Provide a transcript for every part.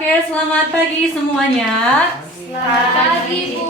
Oke, selamat pagi semuanya. Selamat pagi, Bu.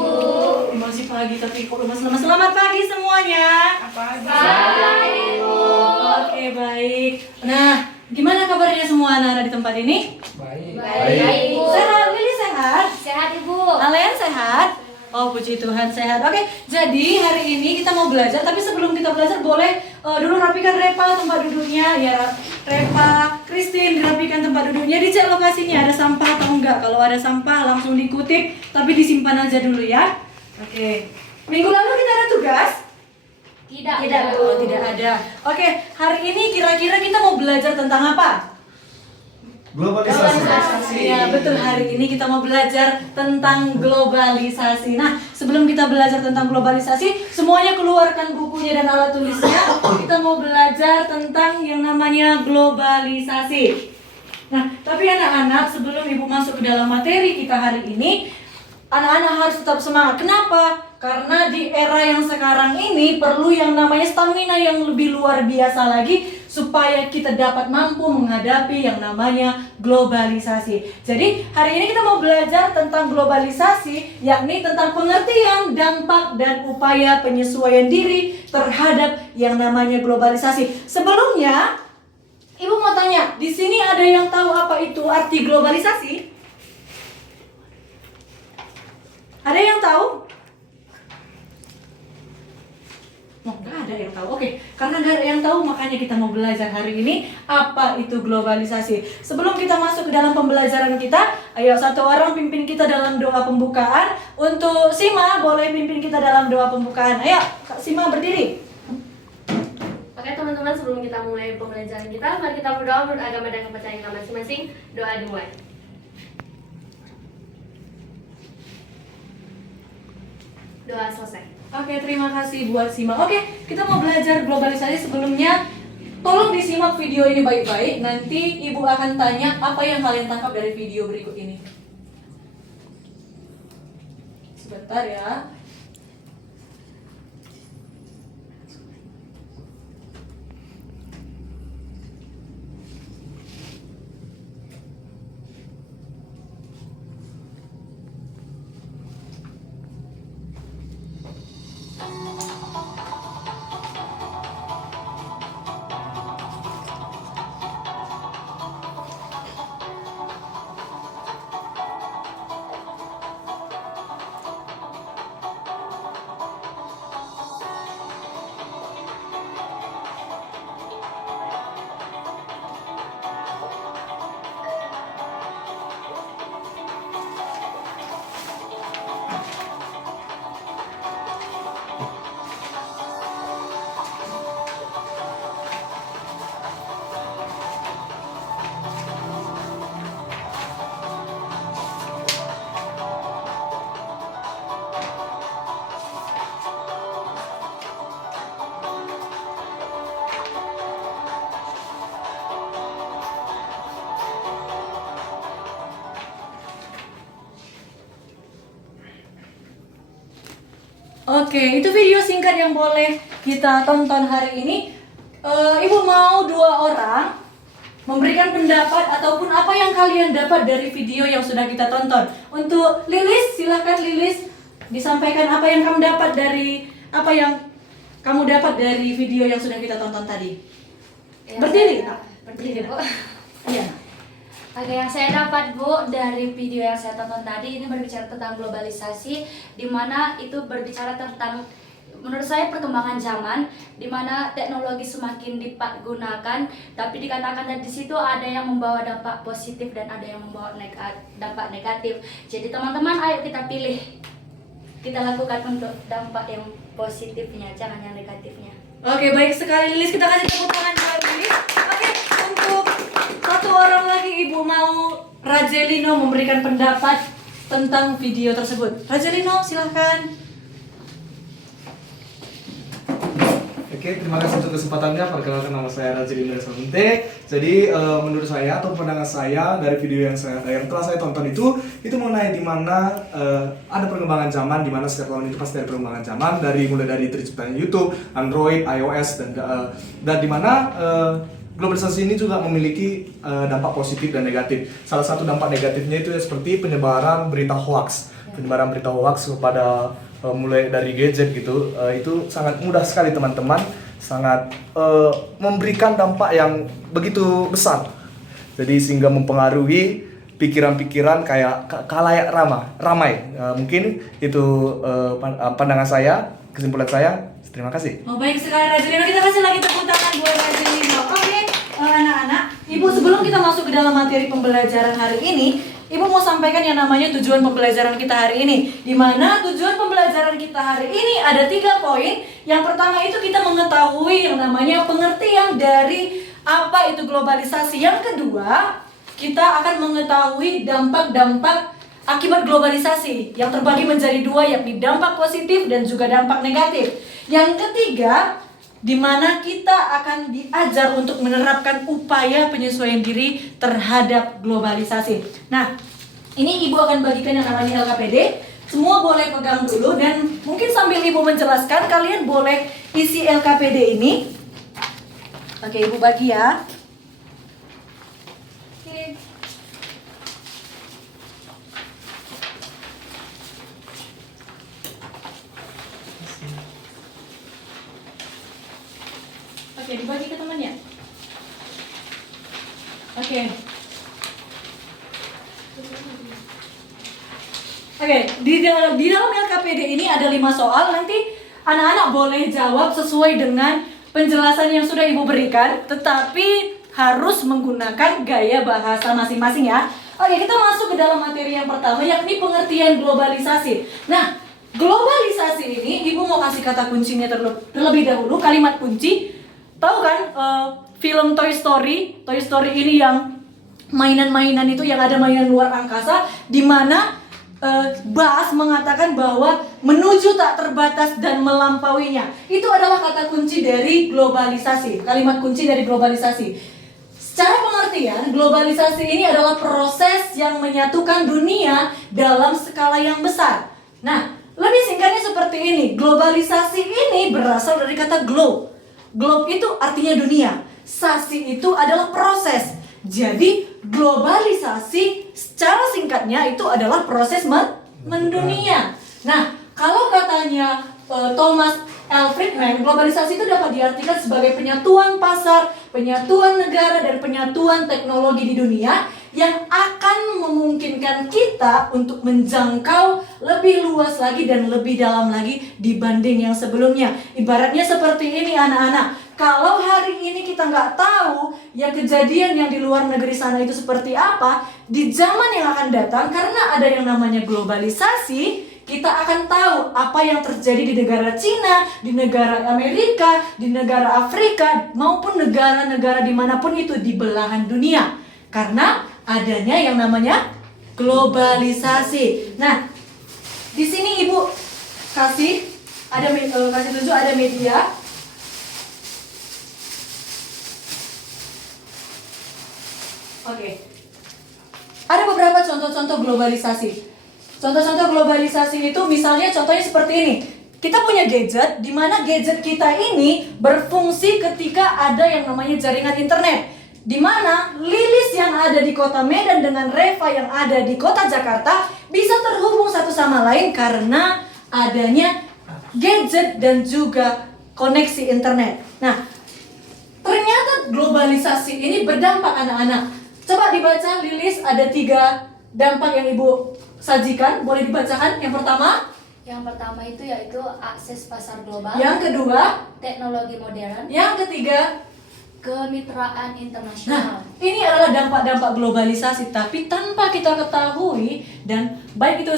Masih pagi tapi kok lemas-lemas. Selamat pagi semuanya. Pagi, Bu. Oke, baik. Nah, gimana kabarnya semua anak-anak di tempat ini? Baik, Bu. Sehat, Lili sehat? Sehat, Ibu. Kalian sehat? Oh, puji Tuhan sehat. Oke, jadi hari ini kita mau belajar. Tapi sebelum kita belajar boleh dulu rapikan Repa tempat duduknya. Ya, Repa, Christine dirapikan tempat duduknya. Dicek lokasinya ada sampah atau enggak. Kalau ada sampah langsung dikutip, tapi disimpan aja dulu ya. Oke. Minggu lalu kita ada tugas? Tidak, Oh, tidak ada. Oke, hari ini kira-kira kita mau belajar tentang apa? Globalisasi. Ya, betul. Hari ini kita mau belajar tentang globalisasi. Nah, sebelum kita belajar tentang globalisasi, semuanya keluarkan bukunya dan alat tulisnya. Kita mau belajar tentang yang namanya globalisasi. Nah, tapi anak-anak, sebelum Ibu masuk ke dalam materi kita hari ini, anak-anak harus tetap semangat. Kenapa? Karena di era yang sekarang ini perlu yang namanya stamina yang lebih luar biasa lagi supaya kita dapat mampu menghadapi yang namanya globalisasi. Jadi hari ini kita mau belajar tentang globalisasi, yakni tentang pengertian, dampak, dan upaya penyesuaian diri terhadap yang namanya globalisasi. Sebelumnya, Ibu mau tanya, di sini ada yang tahu apa itu arti globalisasi? Ada yang tahu? Oh, nggak ada yang tahu. Oke, karena nggak ada yang tahu, makanya kita mau belajar hari ini apa itu globalisasi. Sebelum kita masuk ke dalam pembelajaran kita, ayo satu orang pimpin kita dalam doa pembukaan. Untuk Sima, boleh pimpin kita dalam doa pembukaan. Ayo, Kak Sima berdiri. Oke, teman-teman, sebelum kita mulai pembelajaran kita, mari kita berdoa menurut agama dan kepercayaan kita masing-masing. Doa dimulai. Doa selesai. Oke, terima kasih buat Sima. Oke, kita mau belajar globalisasi. Sebelumnya, tolong disimak video ini baik-baik. Nanti Ibu akan tanya apa yang kalian tangkap dari video berikut ini. Sebentar ya. Oke, itu video singkat yang boleh kita tonton hari ini. Ibu mau dua orang memberikan pendapat ataupun apa yang kalian dapat dari video yang sudah kita tonton. Untuk Lilis, silakan Lilis disampaikan apa yang kamu dapat dari video yang sudah kita tonton tadi. Berdiri, Nak. Berdiri, Bu. Iya. Oke, yang saya dapat, Bu, dari video yang saya tonton tadi, ini berbicara tentang globalisasi, di mana itu berbicara tentang, menurut saya, perkembangan zaman, di mana teknologi semakin dipergunakan, tapi dikatakan di situ ada yang membawa dampak positif dan ada yang membawa dampak negatif. Jadi teman-teman, ayo kita pilih, kita lakukan untuk dampak yang positifnya, jangan yang negatifnya. Oke, baik sekali Lilis, kita kasih tepuk tangan buat Lilis. Oke, untuk satu orang lagi Ibu mau Rajelino memberikan pendapat tentang video tersebut. Rajelino, silahkan. Oke, terima kasih untuk kesempatannya. Perkenalkan, nama saya Rajelino Desmonte. Jadi menurut saya atau pandangan saya dari video yang telah saya tonton itu mengenai di mana ada perkembangan zaman, di mana setiap tahun itu pasti ada perkembangan zaman, mulai dari terciptanya YouTube, Android, iOS, dan di mana globalisasi ini juga memiliki dampak positif dan negatif. Salah satu dampak negatifnya itu ya seperti penyebaran berita hoax. Penyebaran berita hoax kepada mulai dari gadget gitu, itu sangat mudah sekali teman-teman, sangat memberikan dampak yang begitu besar. Jadi sehingga mempengaruhi pikiran-pikiran kayak khalayak ramai. Mungkin itu pandangan saya, kesimpulan saya. Terima kasih. Oh baik sekali Rajulino, kita kasih lagi tepuk tangan buat Rajulino. Oke, anak-anak, Ibu sebelum kita masuk ke dalam materi pembelajaran hari ini, Ibu mau sampaikan yang namanya tujuan pembelajaran kita hari ini. Di mana tujuan pembelajaran kita hari ini ada 3 poin. Yang pertama itu kita mengetahui yang namanya pengertian dari apa itu globalisasi. Yang kedua, kita akan mengetahui dampak-dampak akibat globalisasi yang terbagi menjadi 2, yakni dampak positif dan juga dampak negatif. Yang ketiga, di mana kita akan diajar untuk menerapkan upaya penyesuaian diri terhadap globalisasi. Nah, ini Ibu akan bagikan yang namanya LKPD. Semua boleh pegang dulu dan mungkin sambil Ibu menjelaskan, kalian boleh isi LKPD ini. Oke, Ibu bagi ya. Oke. Oke, dibagi ke temannya. Oke. Oke, di dalam LKPD ini ada 5 soal. Nanti anak-anak boleh jawab sesuai dengan penjelasan yang sudah Ibu berikan, tetapi harus menggunakan gaya bahasa masing-masing ya. Oke, kita masuk ke dalam materi yang pertama, yakni pengertian globalisasi. Nah, globalisasi ini Ibu mau kasih kata kuncinya terlebih dahulu, kalimat kunci. Tahu kan film Toy Story? Toy Story ini yang mainan-mainan itu yang ada mainan luar angkasa, di mana Buzz mengatakan bahwa menuju tak terbatas dan melampauinya. Itu adalah kata kunci dari globalisasi, kalimat kunci dari globalisasi. Secara pengertian, globalisasi ini adalah proses yang menyatukan dunia dalam skala yang besar. Nah, lebih singkatnya seperti ini, globalisasi ini berasal dari kata globe. Globe itu artinya dunia, sasi itu adalah proses. Jadi globalisasi secara singkatnya itu adalah proses mendunia. Nah, kalau katanya Thomas L. Friedman, globalisasi itu dapat diartikan sebagai penyatuan pasar, penyatuan negara, dan penyatuan teknologi di dunia yang akan memungkinkan kita untuk menjangkau lebih luas lagi dan lebih dalam lagi dibanding yang sebelumnya. Ibaratnya seperti ini anak-anak, kalau hari ini kita nggak tahu ya kejadian yang di luar negeri sana itu seperti apa, di zaman yang akan datang karena ada yang namanya globalisasi, kita akan tahu apa yang terjadi di negara Cina, di negara Amerika, di negara Afrika, maupun negara-negara dimanapun itu di belahan dunia. Karena adanya yang namanya globalisasi. Nah, di sini Ibu kasih tunjuk ada media. Oke. Ada beberapa contoh-contoh globalisasi. Contoh-contoh globalisasi itu misalnya contohnya seperti ini. Kita punya gadget, di mana gadget kita ini berfungsi ketika ada yang namanya jaringan internet. Di mana Lilis yang ada di kota Medan dengan Reva yang ada di kota Jakarta bisa terhubung satu sama lain karena adanya gadget dan juga koneksi internet. Nah, ternyata globalisasi ini berdampak anak-anak. Coba dibaca Lilis, ada 3 dampak yang Ibu sajikan, boleh dibacakan. Yang pertama itu yaitu akses pasar global. Yang kedua, Teknologi modern. Yang ketiga, kemitraan internasional. Nah, ini adalah dampak-dampak globalisasi, tapi tanpa kita ketahui dan baik itu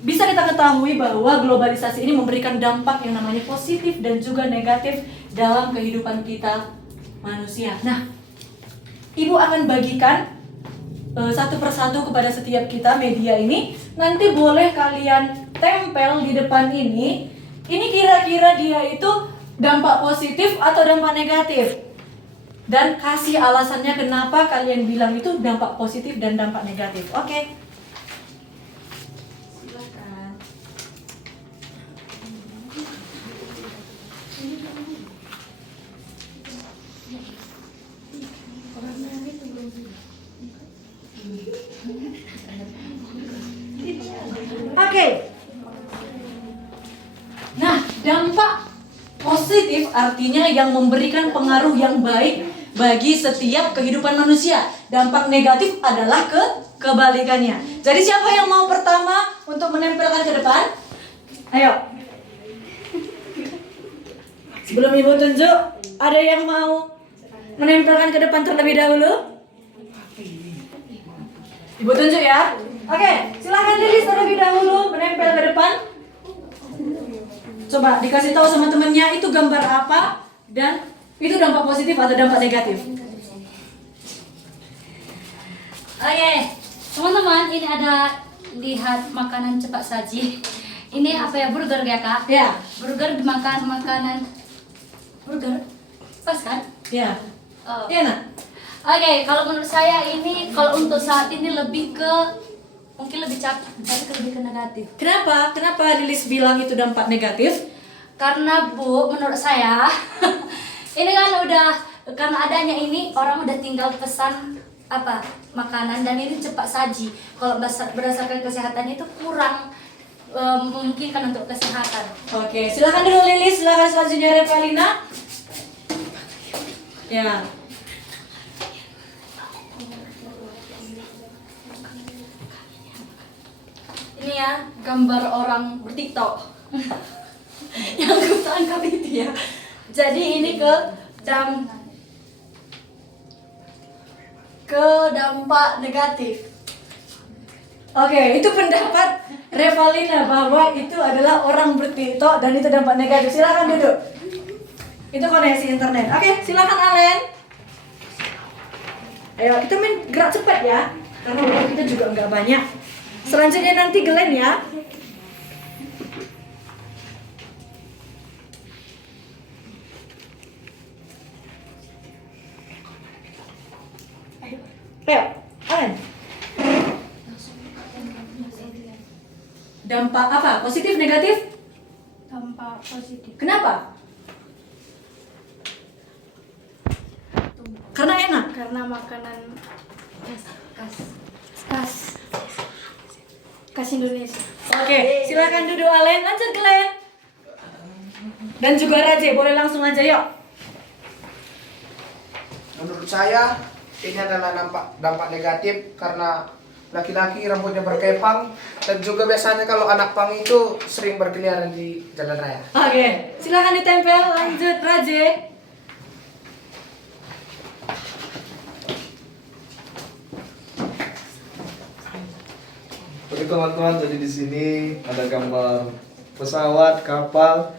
bisa kita ketahui bahwa globalisasi ini memberikan dampak yang namanya positif dan juga negatif dalam kehidupan kita manusia. Nah, Ibu akan bagikan satu persatu kepada setiap kita media ini. Nanti boleh kalian tempel di depan ini. Ini kira-kira dia itu dampak positif atau dampak negatif. Dan kasih alasannya kenapa kalian bilang itu dampak positif dan dampak negatif. Oke. Silakan. Oke. Nah, dampak positif artinya yang memberikan pengaruh yang baik bagi setiap kehidupan manusia. Dampak negatif adalah kebalikannya. Jadi siapa yang mau pertama untuk menempelkan ke depan? Ayo. Sebelum Ibu tunjuk, ada yang mau menempelkan ke depan terlebih dahulu? Ibu tunjuk ya. Oke, silakan Lilis terlebih dahulu menempel ke depan. Coba dikasih tahu sama temennya itu gambar apa dan itu dampak positif atau dampak negatif. Oke, teman-teman, ini ada lihat makanan cepat saji. Ini apa ya, burger ya kak? Ya, Burger dimakan makanan burger, pas kan? ya. Oh. Enak. Oke, kalau menurut saya ini kalau untuk saat ini lebih ke mungkin lebih capek, tapi lebih ke negatif. Kenapa? Kenapa Lilis bilang itu dampak negatif? Karena Bu, menurut saya ini kan udah karena adanya ini orang udah tinggal pesan apa makanan dan ini cepat saji. Kalau berdasarkan kesehatannya itu kurang memungkinkan untuk kesehatan. Oke, silakan dulu Lilis, silakan selanjutnya Revalina. Ya. Ini ya gambar orang bertiktok yang aku tangkap itu ya. Jadi ini ke dampak negatif. Oke, itu pendapat Revalina bahwa itu adalah orang bertiktok dan itu dampak negatif. Silakan duduk. Itu koneksi internet. Oke, silakan Alen. Ayo, kita main gerak cepat ya. Karena waktu kita juga nggak banyak. Selanjutnya nanti Glenn ya. Ayo, Alen. Dampak apa? Positif, negatif? Dampak positif. Kenapa? Karena enak. Karena makanan khas Indonesia. Oke, silakan duduk Alen. Lanjut Glenn. Dan juga Raje, boleh langsung aja yuk. Menurut saya ini adalah dampak negatif karena laki-laki rambutnya berkepang dan juga biasanya kalau anak pang itu sering berkeliaran di jalan raya. Oke, silakan ditempel. Lanjut Raje. Oke teman-teman, jadi di sini ada gambar pesawat, kapal,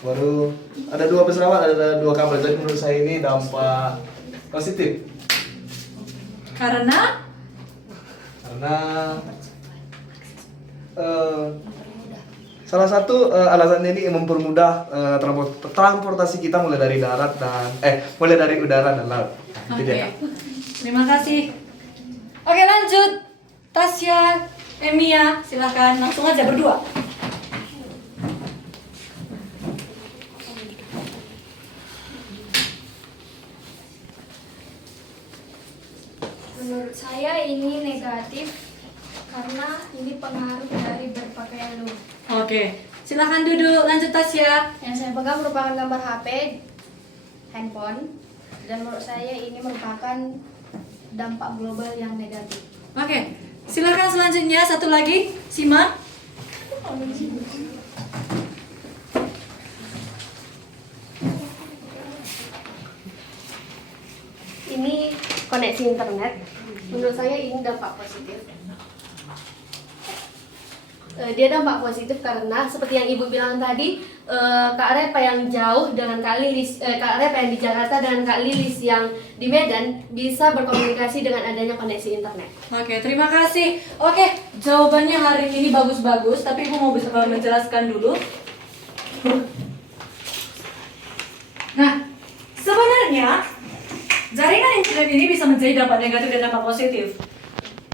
baru ada 2 pesawat, ada 2 kapal. Jadi menurut saya ini dampak positif. Karena salah satu alasannya ini mempermudah transportasi kita mulai dari darat dan mulai dari udara dan laut. Itu Oke, dia. terima kasih. Oke, lanjut Tasya, Emia, silakan langsung aja berdua. Menurut saya ini negatif karena ini pengaruh dari berpakaian lu. Oke, silakan duduk. Lanjut Tasya. Yang saya pegang merupakan gambar HP, handphone, dan menurut saya ini merupakan dampak global yang negatif. Oke, silakan selanjutnya satu lagi, Sima. Ini koneksi internet. Menurut saya ini dampak positif. Dia dampak positif karena seperti yang Ibu bilang tadi, Kak Repa yang jauh dengan Kak Lilis, Kak Repa yang di Jakarta dengan Kak Lilis yang di Medan bisa berkomunikasi dengan adanya koneksi internet. Oke, terima kasih. Oke, jawabannya hari ini bagus-bagus, tapi Ibu mau menjelaskan dulu. Nah, sebenarnya jaringan internet ini bisa menjadi dampak negatif dan dampak positif.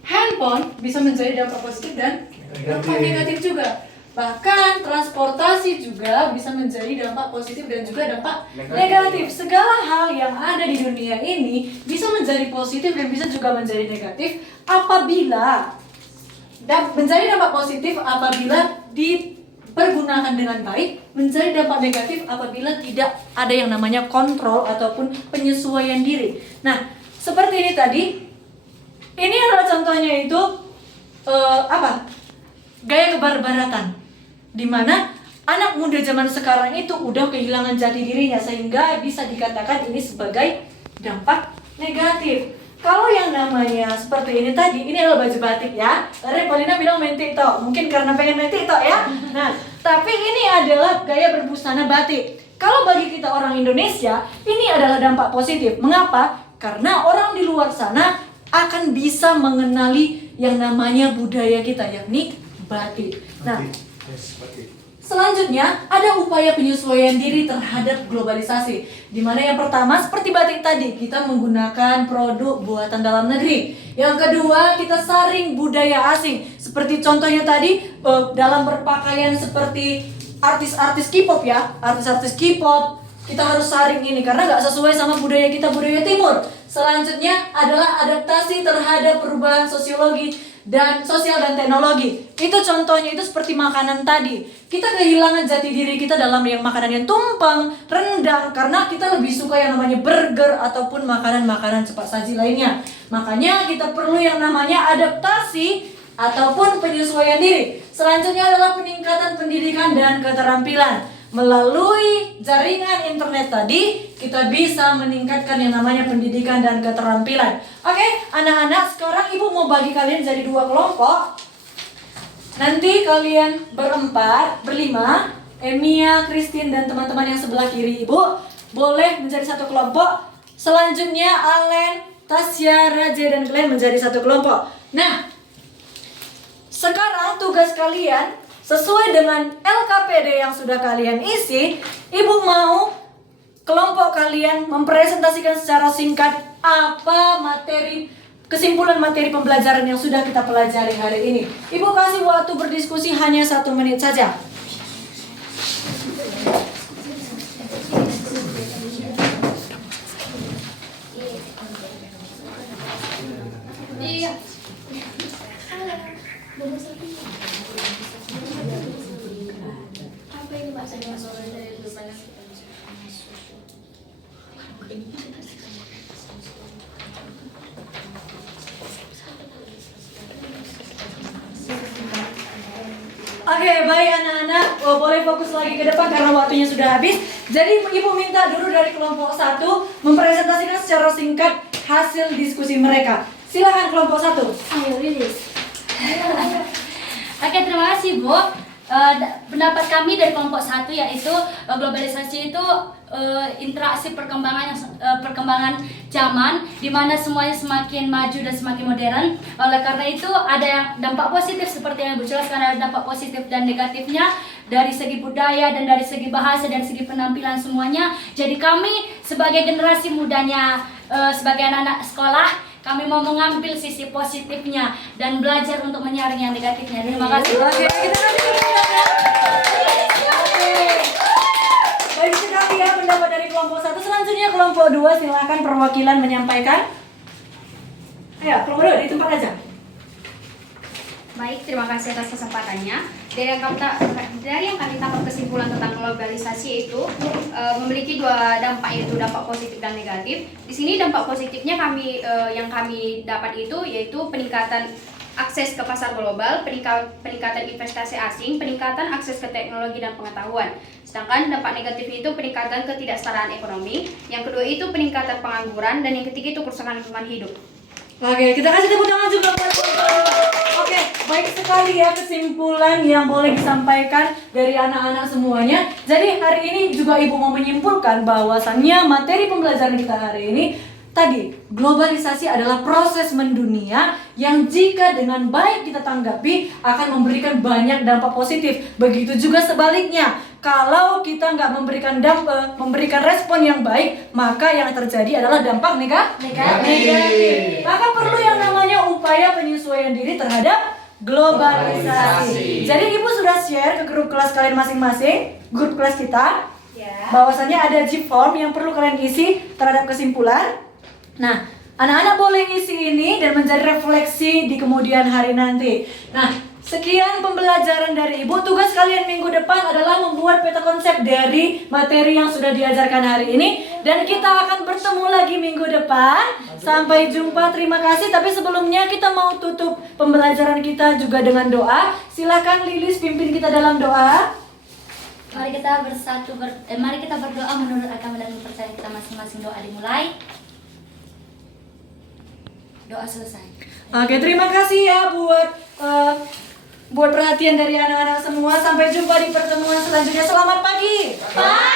Handphone bisa menjadi dampak positif dan dampak negatif juga. Bahkan transportasi juga bisa menjadi dampak positif dan juga dampak negatif. Segala hal yang ada di dunia ini bisa menjadi positif dan bisa juga menjadi negatif apabila dan menjadi dampak positif apabila dipergunakan dengan baik, menjadi dampak negatif apabila tidak ada yang namanya kontrol ataupun penyesuaian diri. Nah, seperti ini tadi, ini adalah contohnya itu gaya kebarbaratan, di mana anak muda zaman sekarang itu udah kehilangan jati dirinya sehingga bisa dikatakan ini sebagai dampak negatif. Kalau yang namanya seperti ini tadi, ini adalah baju batik ya. Karena Paulina bilang main TikTok, mungkin karena pengen main TikTok ya. Nah, tapi ini adalah gaya berbusana batik. Kalau bagi kita orang Indonesia, ini adalah dampak positif. Mengapa? Karena orang di luar sana akan bisa mengenali yang namanya budaya kita, yakni batik. Nah, selanjutnya ada upaya penyesuaian diri terhadap globalisasi, di mana yang pertama seperti batik tadi, kita menggunakan produk buatan dalam negeri. Yang kedua, kita saring budaya asing, seperti contohnya tadi dalam berpakaian seperti artis-artis K-pop ya, artis-artis K-pop kita harus saring ini karena nggak sesuai sama budaya kita, budaya timur. Selanjutnya adalah adaptasi terhadap perubahan sosiologi dan sosial dan teknologi. Itu contohnya itu seperti makanan tadi. Kita kehilangan jati diri kita dalam yang makanan yang tumpeng, rendang, karena kita lebih suka yang namanya burger ataupun makanan-makanan cepat saji lainnya. Makanya kita perlu yang namanya adaptasi ataupun penyesuaian diri. Selanjutnya adalah peningkatan pendidikan dan keterampilan. Melalui jaringan internet tadi, kita bisa meningkatkan yang namanya pendidikan dan keterampilan. Oke, anak-anak, sekarang ibu mau bagi kalian jadi 2 kelompok. Nanti kalian berlima, Emia, Christine, dan teman-teman yang sebelah kiri ibu boleh menjadi 1 kelompok. Selanjutnya Alen, Tasya, Raja, dan Glenn menjadi 1 kelompok. Nah, sekarang tugas kalian sesuai dengan LKPD yang sudah kalian isi, ibu mau kelompok kalian mempresentasikan secara singkat apa kesimpulan materi pembelajaran yang sudah kita pelajari hari ini. Ibu kasih waktu berdiskusi hanya 1 menit saja. Iya. Apa ini bahasanya soal dari dulu pandang kita? Oke, baik anak-anak, boleh fokus lagi ke depan karena waktunya sudah habis. Jadi ibu minta dulu dari kelompok 1 mempresentasikan secara singkat hasil diskusi mereka. Silakan kelompok 1. Ayo rilis. Oke, terima kasih Bu. Pendapat kami dari kelompok 1 yaitu globalisasi itu interaksi perkembangan zaman di mana semuanya semakin maju dan semakin modern. Oleh karena itu ada yang dampak positif seperti yang Ibu jelaskan, ada dampak positif dan negatifnya dari segi budaya dan dari segi bahasa dan segi penampilan semuanya. Jadi kami sebagai generasi mudanya, sebagai anak-anak sekolah, kami mau mengambil sisi positifnya dan belajar untuk menyaring yang negatifnya. Terima kasih. Oke, kita kasih tepuk tangan. Oke. Baik sekali ya pendapat dari kelompok 1. Selanjutnya kelompok 2, silakan perwakilan menyampaikan. Ayo, kelompok 2 di tempat aja. Baik, terima kasih atas kesempatannya. Dari yang kami tangkap kesimpulan tentang globalisasi itu memiliki 2 dampak, yaitu dampak positif dan negatif. Di sini dampak positifnya yang kami dapat itu yaitu peningkatan akses ke pasar global, peningkatan investasi asing, peningkatan akses ke teknologi dan pengetahuan. Sedangkan dampak negatif itu peningkatan ketidaksetaraan ekonomi, yang kedua itu peningkatan pengangguran, dan yang ketiga itu kerusakan lingkungan hidup. Oke, kita kasih tepuk tangan juga buat Oke, baik sekali ya kesimpulan yang boleh disampaikan dari anak-anak semuanya. Jadi hari ini juga Ibu mau menyimpulkan bahwasannya materi pembelajaran kita hari ini tadi, globalisasi adalah proses mendunia yang jika dengan baik kita tanggapi akan memberikan banyak dampak positif. Begitu juga sebaliknya, kalau kita nggak memberikan respon yang baik, maka yang terjadi adalah dampak negatif. Maka perlu yang namanya upaya penyesuaian diri terhadap globalisasi. Jadi Ibu sudah share ke grup kelas kalian masing-masing, grup kelas kita, bahwasannya ada G form yang perlu kalian isi terhadap kesimpulan. Nah, Anak-anak boleh ngisi ini dan menjadi refleksi di kemudian hari nanti. Nah, sekian pembelajaran dari Ibu. Tugas kalian minggu depan adalah membuat peta konsep dari materi yang sudah diajarkan hari ini. Dan kita akan bertemu lagi minggu depan. Sampai jumpa, terima kasih. Tapi sebelumnya kita mau tutup pembelajaran kita juga dengan doa. Silakan Lilis pimpin kita dalam doa. Mari kita mari kita berdoa menurut agama dan kepercayaan kita masing-masing. Doa dimulai. Doa selesai. Oke, terima kasih ya buat perhatian dari anak-anak semua. Sampai jumpa di pertemuan selanjutnya. Selamat pagi. Bye.